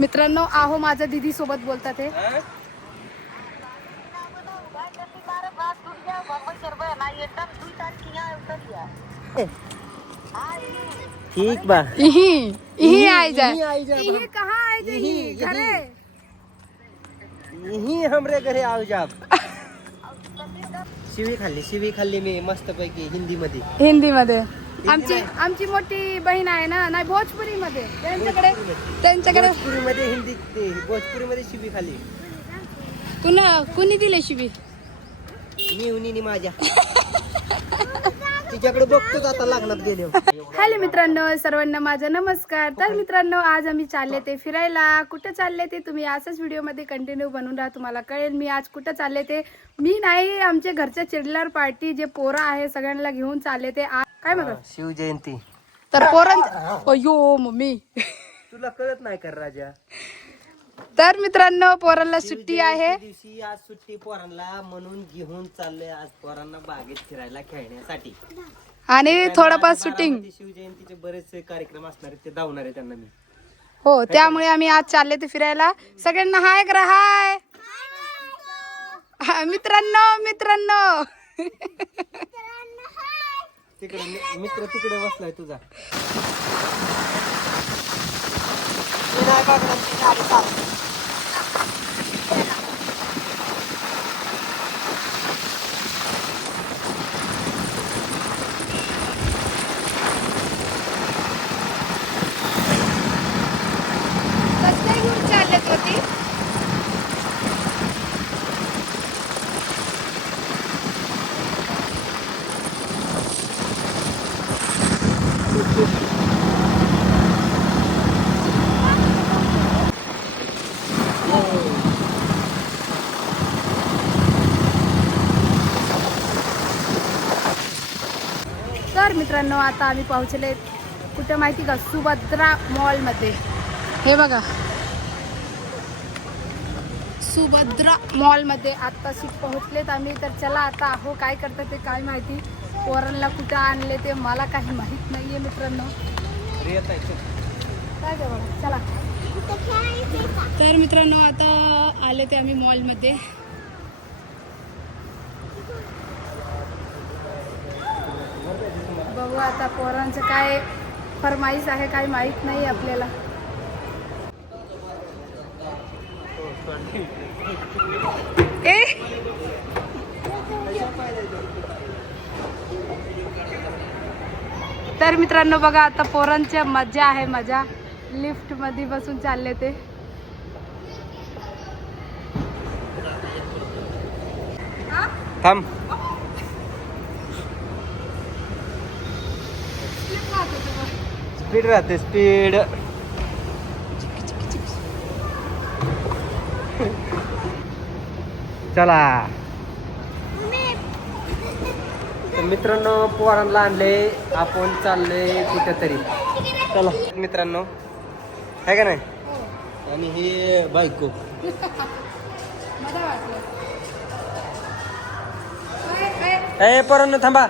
मित्रांनो आहो माझ्या दीदी सोबत बोलतात हे. ठीक बा इही इही आई जा आई जा इही कहाँ आई जा इही घरे यही हमरे घरे आओ जाब शिवी खाल्ली मी मस्त पैकी हिंदी मध्ये हिंदी मध्ये. आमची मोठी बहीण आहे ना नाही भोजपुरी मध्ये त्यांच्याकडे भोजपुरी मध्ये हिंदी भोजपुरी मध्ये शिवी खाल्ली कुणी दिले शिबी मी उनी माझ्या तिच्याकडे बघतोच आता लग्नात गेले. हॅलो मित्रांनो सर्वांना माझा नमस्कार. तर मित्रांनो आज आम्ही चालले ते फिरायला. कुठं चालले ते तुम्ही असंच व्हिडिओ मध्ये कंटिन्यू बनवून राहा तुम्हाला कळेल मी आज कुठं चालले ते. मी नाही आमच्या घरच्या चिल्लर पार्टी जे पोरं आहे सगळ्यांना घेऊन चालले ते. काय म्हणतात शिवजयंती तर पोरं अयो मम्मी तुला कळत नाही कर राजा. तर मित्रांनो पोरांना सुट्टी आहे दिवशी आज सुट्टी पोरांना म्हणून घेऊन चाललोय आज पोरांना बागेत फिरायला खेळण्यासाठी. आणि थोडंफार शूटिंग शिवजयंतीचे बरेचसे कार्यक्रम असणार आहेत ते धावणार आहे त्यांना मी. हो त्यामुळे आम्ही आज चालले ते फिरायला. सगळ्यांना हाय करा हाय मित्रांनो तिकडे मित्र तिकडे बसलाय तुझा. कसं घेऊन चाललेत होती तर मित्रांनो आता आम्ही पोहोचले कुठे माहिती का सुभद्रा मॉल मध्ये. हे बघा सुभद्रा मॉल मध्ये आत्ताशी पोहोचलेत आम्ही. तर चला आता आहो काय करतात ते काय माहिती. पोरांना कुठं आणले ते मला काही माहित नाहीये मित्रांनो. काय ते बघा चला. तर मित्रांनो आता आले ते आम्ही मॉल मध्ये. बघू आता पोरांचं काय फरमाईश आहे काय माहित नाही आपल्याला. तर मित्रांनो बघा आता पोरांच्या मजा आहे मजा. लिफ्ट मध्ये बसून चालले ते. थांब स्पीड राहते स्पीड. चला तर मित्रांनो पोरांना आणले आपण चाललोय कुठेतरी. चला मित्रांनो आहे का नाही. आणि हे बायको ए पोरांनो थांबा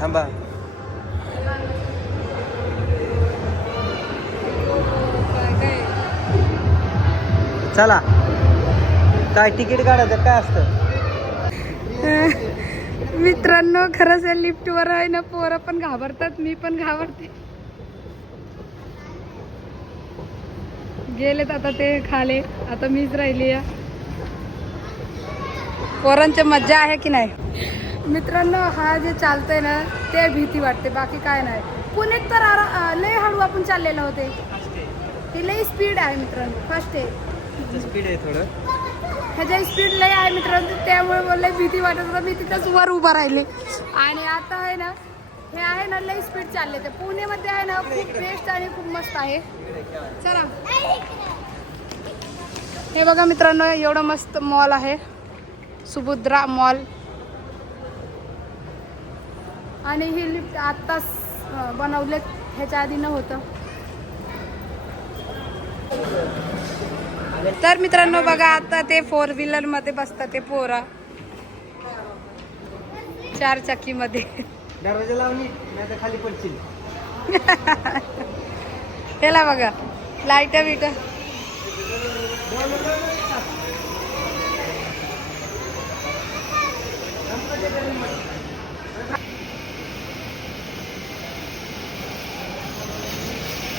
थांबा. चला काय तिकीट काढायचं काय असतं. मित्रांनो खरंच लिफ्ट वर आहे ना पोरं पण घाबरतात मी पण घाबरते. गेलेत आता ते खाले आता मीच राहिली या. पोरांच्या मज्जा आहे की नाही. मित्रांनो हा जे चालतंय ना ते भीती वाटते बाकी काय नाही. पुण्यात तर लय हळू आपण चाललेलं होते. ती लय स्पीड आहे मित्रांनो. फास्ट आहे स्पीड आहे थोडं. ह्याच्या स्पीड लय आहे मित्रांनो त्यामुळे मला भीती वाटत होतं. मी तिथंच वर उभा राहिले. आणि आता आहे ना हे आहे ना लय स्पीड चालले ते. पुण्यामध्ये आहे ना खूप बेस्ट आणि खूप मस्त आहे. चला हे बघा मित्रांनो एवढं मस्त मॉल आहे सुभद्रा मॉल. आणि ही लिफ्ट आत्ताच बनवलेत ह्याच्या आधी नव्हतं. तर मित्रांनो बघा आता ते 4 व्हीलर मध्ये बसतात ते पोरा 4 चाकी मध्ये. दरवाजा लावून नाही तर खाली पडशील. हेला बघा लाईटा बिटा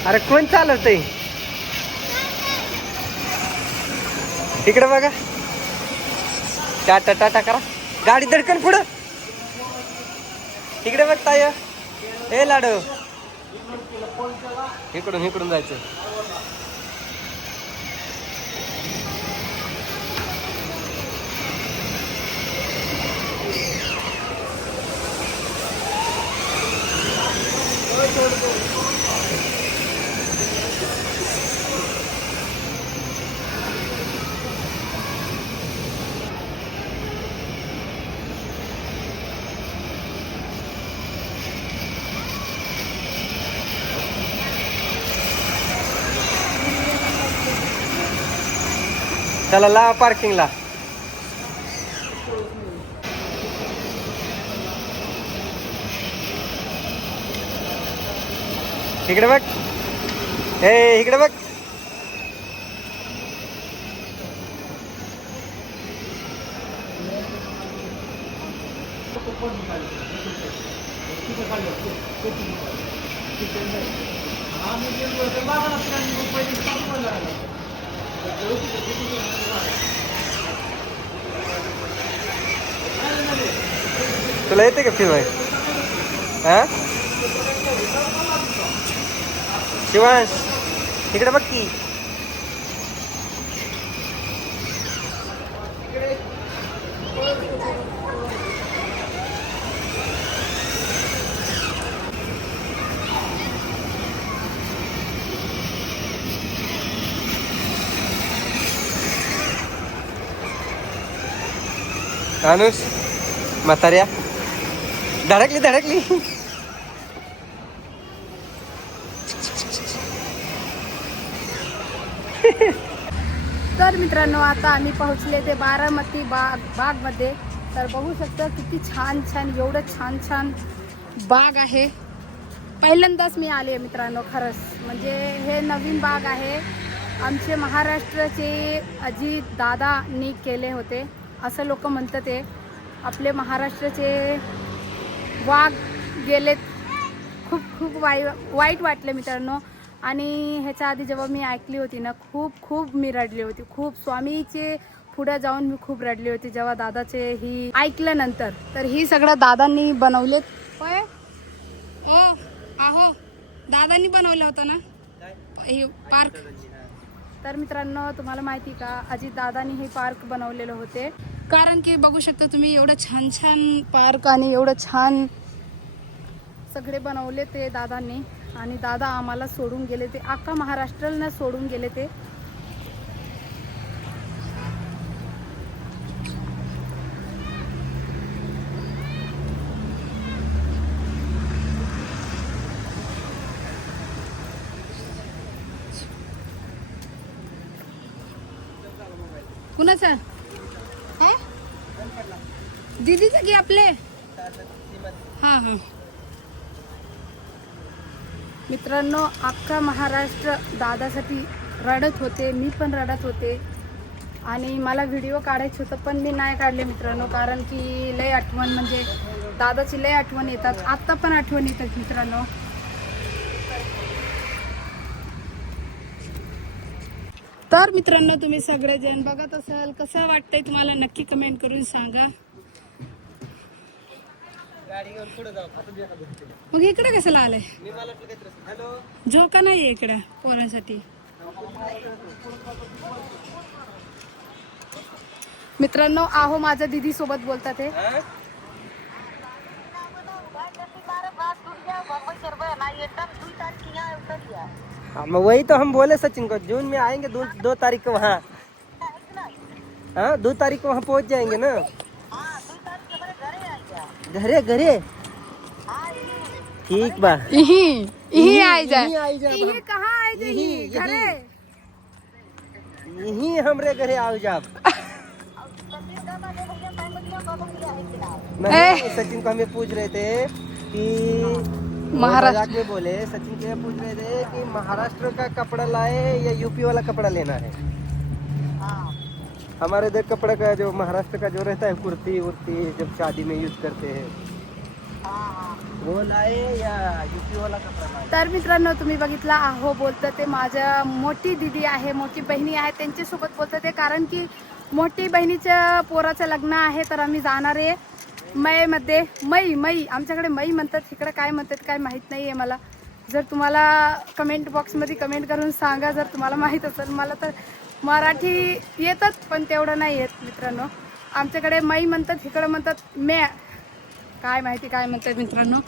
अरे कोण चालवतंय इकडे बघा टाटा टाटा करा गाडी धडकन पुढं इकडे बघ ताय हे लाडू इकडून इकडून जायचं चला ला पार्किंगला इकडे बघ हे इकडे बघ तुला येते का फिरवाय हा शिवांश इकडे बघ की अनुष म्हाताऱ्या धडकली धडकली तर मित्रांनो आता आम्ही पोहोचले ते बारामती बाग मध्ये तर बघू शकता किती छान छान एवढं छान छान बाग आहे पहिल्यांदाच मी आले मित्रांनो खरंच म्हणजे हे नवीन बाग आहे आमचे महाराष्ट्राचे अजित दादांनी केले होते असं लोक म्हणतात ते आपले महाराष्ट्राचे वाघ गेलेत खूप खूप वाईट वाटलं मित्रांनो आणि ह्याच्या आधी जेव्हा मी ऐकली होती ना खूप मी रडली होती खूप स्वामीचे पुढे जाऊन मी खूप रडली होती जेव्हा दादाचे ही ऐकल्यानंतर तर ही सगळं दादांनी बनवलेत होय आहो दादांनी बनवलं होतं ना हे पार्क तर मित्रांनो तुम्हाला माहिती का अजित दादांनी हे पार्क बनवलेलं होते कारण की बघू शकता तुम्ही एवढं छान छान पार्क आणि एवढं छान सगळे बनवले ते दादांनी आणि दादा आम्हाला सोडून गेले ते अख्खा महाराष्ट्राला सोडून गेले ते कुणाचा दीदीचा की आपले हा हा मित्रांनो अख्खा महाराष्ट्र दादासाठी रडत होते मी पण रडत होते आणि मला व्हिडिओ काढायचं होतं पण मी नाही काढले मित्रांनो कारण की लय आठवण म्हणजे दादाची लय आठवण येतात आत्ता पण आठवण येतात मित्रांनो तर मित्रांनो तुम्ही सगळेजण बघत असाल कसं वाटतंय तुम्हाला नक्की कमेंट करून सांगा मग इकडे कशाला आलंय झोका नाहीये इकडे पोरांसाठी मित्रांनो आहो माझ्या दीदी सोबत बोलतात हे हाँ वही तो हम बोले सचिन को जून में आएंगे 2 तारीख को वहाँ हाँ 2 तारीख को वहाँ पहुँच जाएंगे ना घरे घरे ठीक बा यही आई जाए यही कहाँ आई जाए घरे यही हमरे घरे आओ जाब नहीं सचिन को हमें पूछ रहे थे कि महाराष्ट्र मजाक में बोले सचिन के पूछ रहे थे कि महाराष्ट्र का कपड़ा लाए या यूपी वाला कपड़ा लेना है। हमारे इधर कपड़ा का जो महाराष्ट्र का जो रहता है कुर्ती उर्ती जब शादी में यूज करते हैं वो लाए या यूपी वाला कपड़ा लाए। तर मित्रांनो तुम्ही बघितला आहो बोलतं ते माझ्या मोठी दिदी आहे मोठी बहिणी आहे त्यांच्यासोबत बोलतं ते कारण की मोठी बहिणीच्या पोराचं लग्न आहे तर आम्ही जाणार आहे मईमध्ये मई आमच्याकडे मई म्हणतात इकडे काय म्हणतात काय माहीत नाही आहे मला जर तुम्हाला कमेंट बॉक्समध्ये कमेंट करून सांगा जर तुम्हाला माहीत असेल मला तर मराठी येतात पण तेवढं नाही येत मित्रांनो आमच्याकडे मई म्हणतात इकडे म्हणतात मे काय माहिती काय म्हणतात मित्रांनो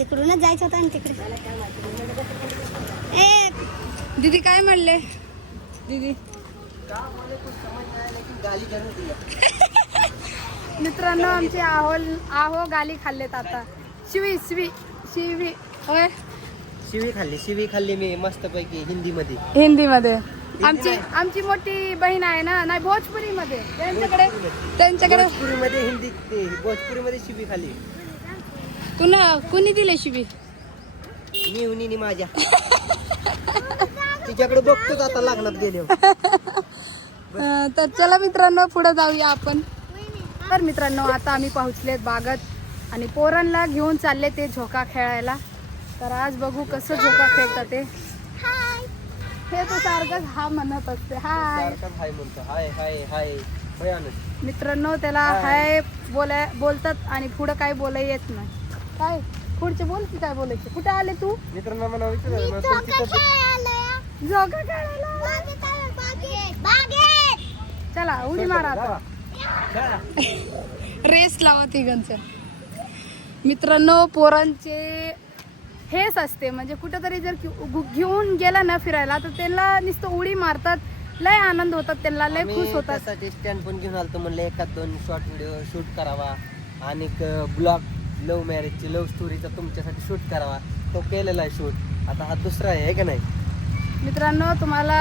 इकडूनच जायचं होतं आणि तिकडे ए दीदी काय म्हणले दीदी मित्रांनो आमचे आहो गाली खाल्लेत आता शिवी होय शिवी खाल्ली मी मस्त पैकी हिंदीमध्ये हिंदीमध्ये आमची मोठी बहीण आहे ना नाही भोजपुरीमध्ये त्यांच्याकडे भोजपुरीमध्ये हिंदी भोजपुरीमध्ये शिवी खाल्ली कुणी दिले शिवी मी उनी माझ्या तिच्याकडे बघतोच आता लग्नात गेले तर चला मित्रांनो पुढे जाऊया आपण तर मित्रांनो आता आम्ही पोहोचलेत बागत आणि पोरांना घेऊन चालले ते झोका खेळायला तर आज बघू कसं झोका खेळतात ते हे तो सारखंच हा म्हणत असते हाय हाय म्हणतो हाय हाय हाय भयानक मित्रांनो त्याला हाय बोलतात आणि पुढं काय बोलाय येत नाही काय पुढचे बोल की काय बोलायचे कुठे आले तू मित्रांनो मला विचारायला झोका खेळायला चला उडी मारा आता रेस लावा तिघांचं मित्रांनो पोरांचे हेच असते म्हणजे कुठेतरी जर घेऊन गेला ना फिरायला तर त्यांना नुसतं उडी मारतात लय आनंद होतात त्यांना लय खुश होतात त्यासाठी स्टँड पण घेऊन आलतो म्हणलं एखाद दोन शॉर्ट व्हिडिओ शूट करावा आणि ब्लॉग लव्ह मॅरेजची लव्ह स्टोरीचा तुमच्यासाठी शूट करावा तो केलेला आहे शूट आता हा दुसरा आहे का नाही मित्रांनो तुम्हाला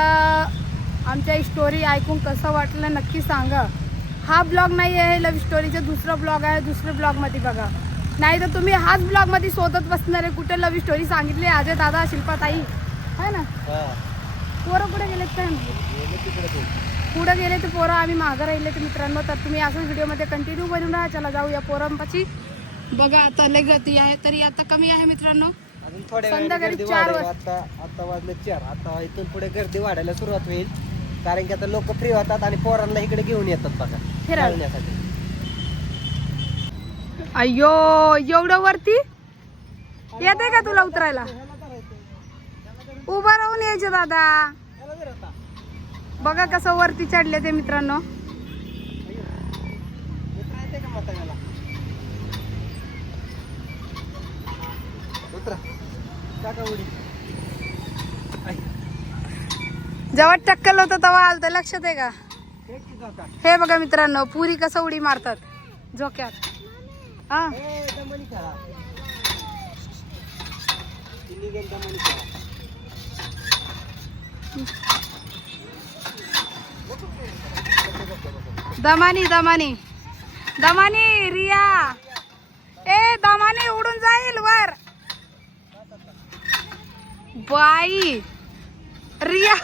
आमच्या स्टोरी ऐकून कसं वाटलं नक्की सांगा हा ब्लॉग नाही आहे लव्ह स्टोरीचा दुसरा ब्लॉग आहे दुसऱ्या ब्लॉगमध्ये बघा नाही तर तुम्ही हाच ब्लॉगमध्ये शोधत बसणार आहे कुठे लव्ह स्टोरी सांगितली अजय दादा शिल्पाताई आहे ना पोरं कुठे गेलेत काय पुढे गेले ते पोरं आम्ही मागं राहिले ते मित्रांनो तर तुम्ही असंच व्हिडिओमध्ये कंटिन्यू बनवून राहा चला जाऊया पोरांपाशी बघा आता लय गर्दी आहे तरी आता कमी आहे मित्रांनो अजून थोड्या संध्याकाळी गर्दी 4 वाढेल. आता वाजले 4 आता इथून पुढे गर्दी वाढायला सुरुवात होईल कारण की आता लोक फ्री होतात आणि पोरांना इकडे घेऊन येतात बघा फिरवण्यासाठी अय्यो एवढं वरती येते का तुला उतरायला उभा राहून यायचे दादा बघा कसं वरती चढले ते मित्रांनो जेव्हा टक्कल होतं तेव्हा आलतं लक्षात आहे का हे बघा मित्रांनो पुरी कसं उडी मारतात झोक्यात हा दमानी दमानी दमानी रिया ए दमानी उडून जाईल वर बाई रिया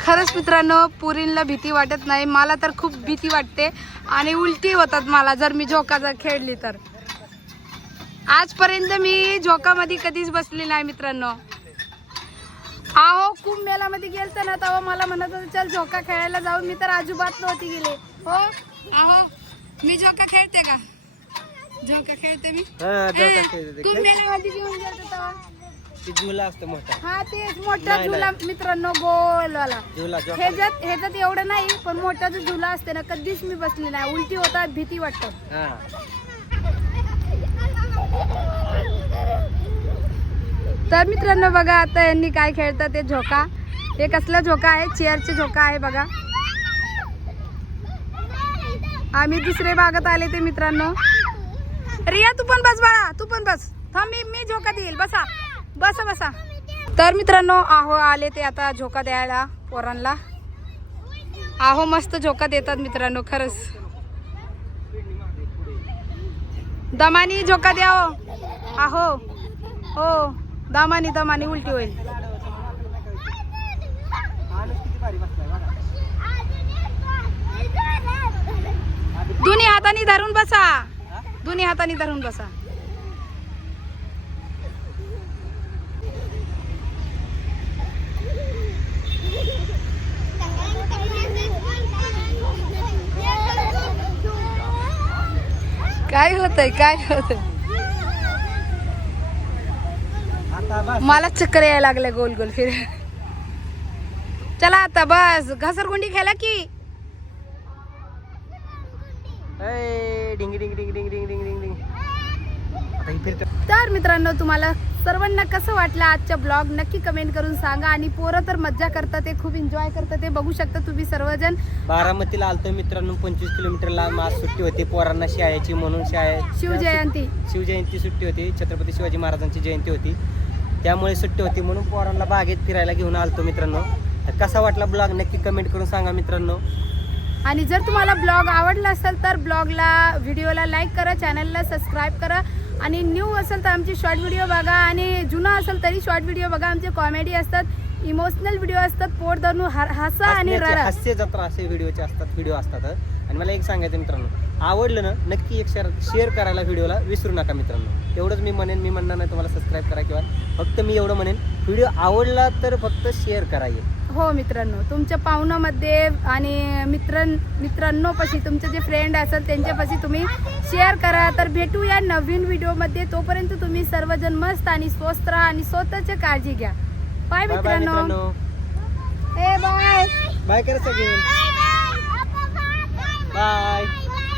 खरंच मित्रांनो पुरींना भीती वाटत नाही मला तर खूप भीती वाटते आणि उलटी होतात मला जर मी झोका जर खेळली तर आजपर्यंत मी झोकामध्ये कधीच बसली नाही मित्रांनो आहो कुंभमेळ्यामध्ये गेलते ना तेव्हा मला म्हणत होते चल झोका खेळायला जाऊ मी तर अजिबात नव्हती गेले हो आहो मी झोका खेळते का झोका खेळते मी कुंभमेळ्यामध्ये घेऊन गेलते तेव्हा झुला असतो मोठा हा तेच मोठा झुला मित्रांनो गोलवाला ह्याच्यात एवढं नाही पण मोठा जो झुला असते ना कधीच मी बसली नाही उलटी होतात भीती वाटत तर मित्रांनो बघा आता यांनी काय खेळतात ते झोका हे कसला झोका आहे चेअरचे झोका आहे बघा आम्ही दुसरे भागात आले ते मित्रांनो. रिया तू पण बस बाळा, तू पण बस. थांब मी झोका देईल. बसा बसा बसा. तर मित्रांनो आहो आले ते आता झोका द्यायला पोरांना. आहो मस्त झोका देतात मित्रांनो खरंच. दमानी झोका द्या हो. आहो हो दमानी दमानी उलटी होईल. दोन्ही हाताने धरून बसा, दोन्ही हाताने धरून बसा. काय होतंय काय होतंय. मला चक्कर यायला लागले गोल गोल फिर. चला आता बस घसरगुंडी खेळा की. डिंग डिंग डिंग डिंग डिंग डिंग डिंग डिंग. आता ही फिरते. तर मित्रांनो तुम्हाला सर्वांना कसं वाटलं आजचा ब्लॉग नक्की कमेंट करून सांगा. आणि पोरं तर मज्जा करतात, ते खूप एन्जॉय करतात, ते बघू शकता तुम्ही सर्वजण. बारामतीला आलतो मित्रांनो. 25 किलोमीटर लांब आज सुट्टी होती पोरांना शाळेची म्हणून. शिवजयंती सुट्टी होती. छत्रपती शिवाजी महाराजांची जयंती होती त्यामुळे सुट्टी होती म्हणून पोरांना बागेत फिरायला घेऊन आलतो मित्रांनो. तर कसा वाटला ब्लॉग नक्की कमेंट करून सांगा मित्रांनो. आणि जर तुम्हाला ब्लॉग आवडला असेल तर ब्लॉगला व्हिडिओला लाईक करा, चॅनलला सबस्क्राईब करा. आणि न्यू असेल तर आमची शॉर्ट व्हिडिओ बघा, आणि जुना असेल तरी शॉर्ट व्हिडिओ बघा. आमचे कॉमेडी असतात, इमोशनल व्हिडिओ असतात, पोट धरून हसा आणि रडा. हास्य जत्रा असे व्हिडिओ असतात. आणि मला एक सांगायचं मित्रांनो, आवडलं ना नक्की एक शेअर करायला व्हिडिओला विसरू नका मित्रांनो. एवढंच मी म्हणेन. मी म्हणणार नाही तुम्हाला सबस्क्राईब करा किंवा फक्त मी एवढं म्हणेन व्हिडिओ आवडला तर फक्त शेअर करायचे. हो मित्रांनो, तुमच्या पाहुणामध्ये आणि मित्रांनोपाशी तुमचे जे फ्रेंड असेल त्यांच्यापाशी तुम्ही शेअर करा. तर भेटूया नवीन व्हिडिओमध्ये. तोपर्यंत तुम्ही सर्वजण मस्त आणि स्वस्त राहा आणि स्वतःची काळजी घ्या. बाय मित्रांनो. बाय बाय करा सगळे. बाय.